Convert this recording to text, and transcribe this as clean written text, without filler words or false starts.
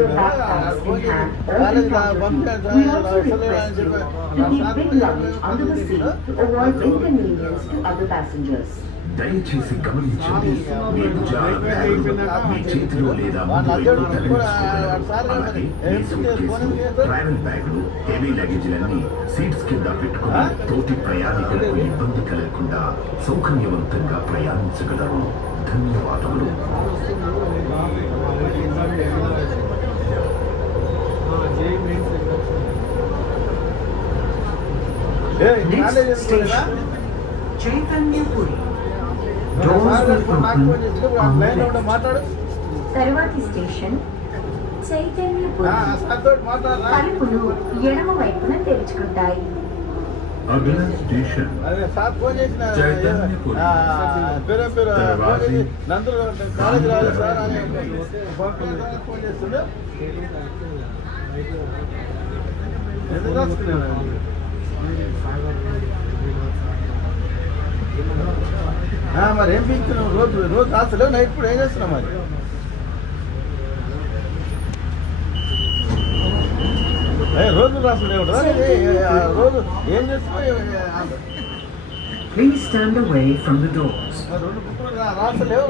your backpacks in hand or in front of you. We also request you to keep big luggage under the seat to avoid inconvenience to other passengers. దయచేసి గమనించండి, మీ భుజాల బ్యాగులు మీ చేతిలో లేదా ముందు వైపు తరలించుకోగలరు. అలాగే మీ సూట్ కేసులు, ట్రావెల్ బ్యాగులు, హెవీ లగేజీలన్నీ సీట్స్ కింద పెట్టుకుని తోటి ప్రయాణికులకు ఇబ్బంది కలగకుండా సౌకర్యవంతంగా ప్రయాణించగలరు. ధన్యవాదములు. Next station, Chaitanyapuri. Doors will open on the left. తరువాతి స్టేషన్ చైతన్యపురి. తలుపులు ఎడమ వైపున తెరుచుకుంటాయి. अगला स्टेशन चैतन्यपुरी. మరి ఏం పీకుతున్నావు? రోజు రాస్తలేవు, నైట్ కూడా ఏం చేస్తున్నావు? మరి రోజు రాస్తలేవు, రోజు ఏం చేస్తున్నావు? Please stand away from the doors. రెండు బుక్కులు రాస్తలేవు.